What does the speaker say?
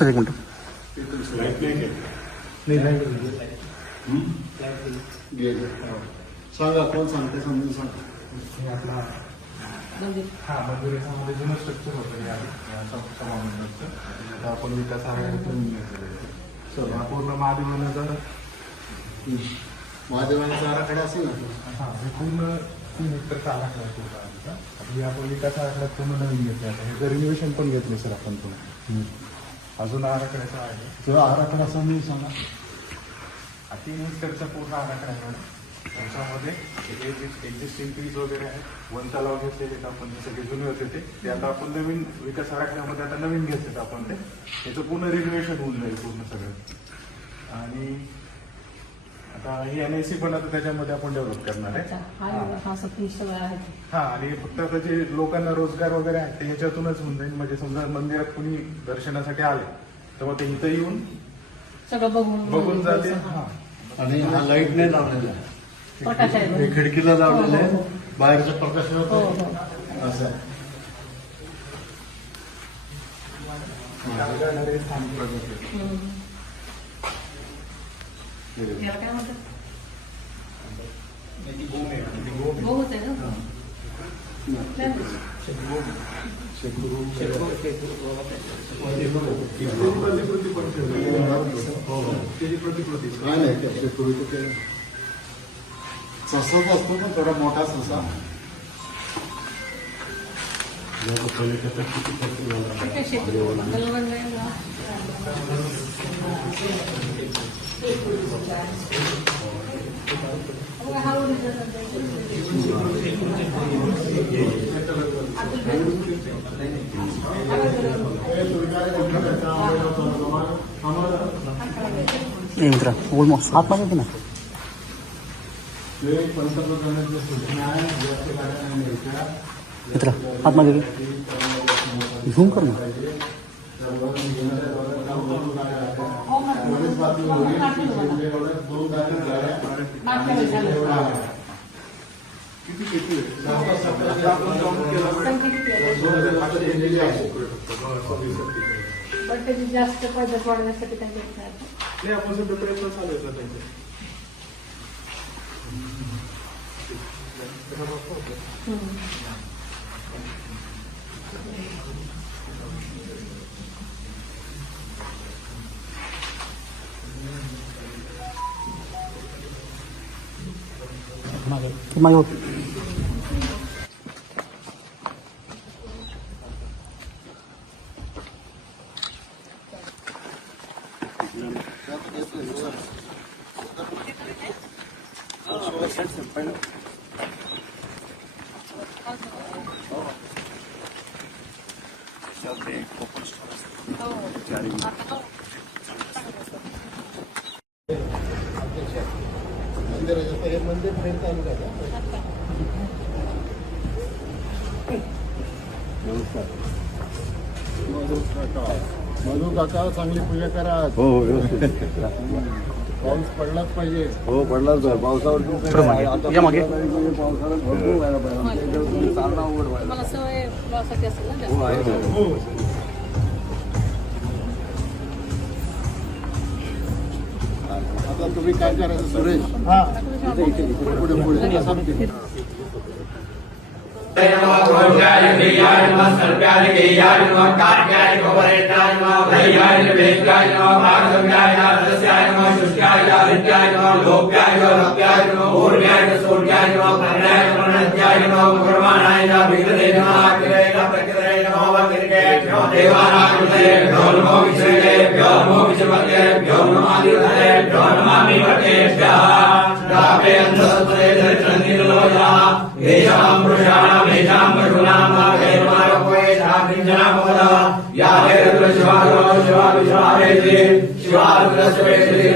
Sir एक minute. सांगा कोण सांगते समजून सांगा. मंदिरामध्ये जुनं स्ट्रक्चर होतं सभा मंडळाचं आपण विकास आराखड्यातून घेतलेलं आहे. पूर्ण महादेवानं महादेवांचा आराखडा असेल ना. हे पूर्ण 3 हेक्टरचा आराखडा आहे पूर्ण आमचा. आता आपण विकास आराखड्यात पूर्ण नवीन घेतलं आहे. ह्याचं रिनोव्हेशन पण घेतले सर आपण पुन्हा. अजून आराखड्याचा आहे तो आराखडा समजून सांगा. 3 हेक्टरचा पूर्ण आराखडा आहे. त्याच्यामध्ये एक्झिस्टिंग ट्रीज वगैरे आहेत. 1 तलाव घेतलेले आपण जे सगळे जुने होते ते आता आपण नवीन विकास आराखड्यामध्ये आता नवीन घेतलेत आपण ते. त्याचं पूर्ण रिनोव्हेशन होऊन जाईल पूर्ण सगळं. आणि आता ही NIC पण आता त्याच्यामध्ये आपण डेव्हलप करणार आहे. हा, आणि फक्त आता जे लोकांना रोजगार वगैरे आहे ते ह्याच्यातूनच होऊन जाईल. म्हणजे समजा मंदिरात कुणी दर्शनासाठी आले तेव्हा ते इथं येऊन सगळं बघून जाते. हा, आणि हा लाईट नाही लावलेला आहे. हे खिडकीला लावलेलं आहे. बाहेरच्या प्रकाशावर असं आहे. काय म्हणतात ससाच असतो ना थोडा मोठा ससा. मित्रा ऑलमोस्ट आतमध्ये ना पंतप्रधानांच्या सूचना आहे. मित्रा आतमध्ये झूम कर ना. पण त्याची जास्त पद्धत वाढवण्यासाठी काय नाही, आपण सध्या प्रयत्न चालू आहेत ना त्यांचे. मागे हे मंदिर फेर चालू झालं. मधू काका चांगली पूजा करा. हो पाऊस पडलाच पाहिजे. हो पडलाच पाहिजे. पावसावर या मागे पावसाळ्यात भरपूर व्हायला पाहिजे. चालणं अवघड व्हायला. मला सवय प्रवासाची असेल ना जास्त. आता तुम्ही काय करायचं सुरेश. हा पुढे पुढे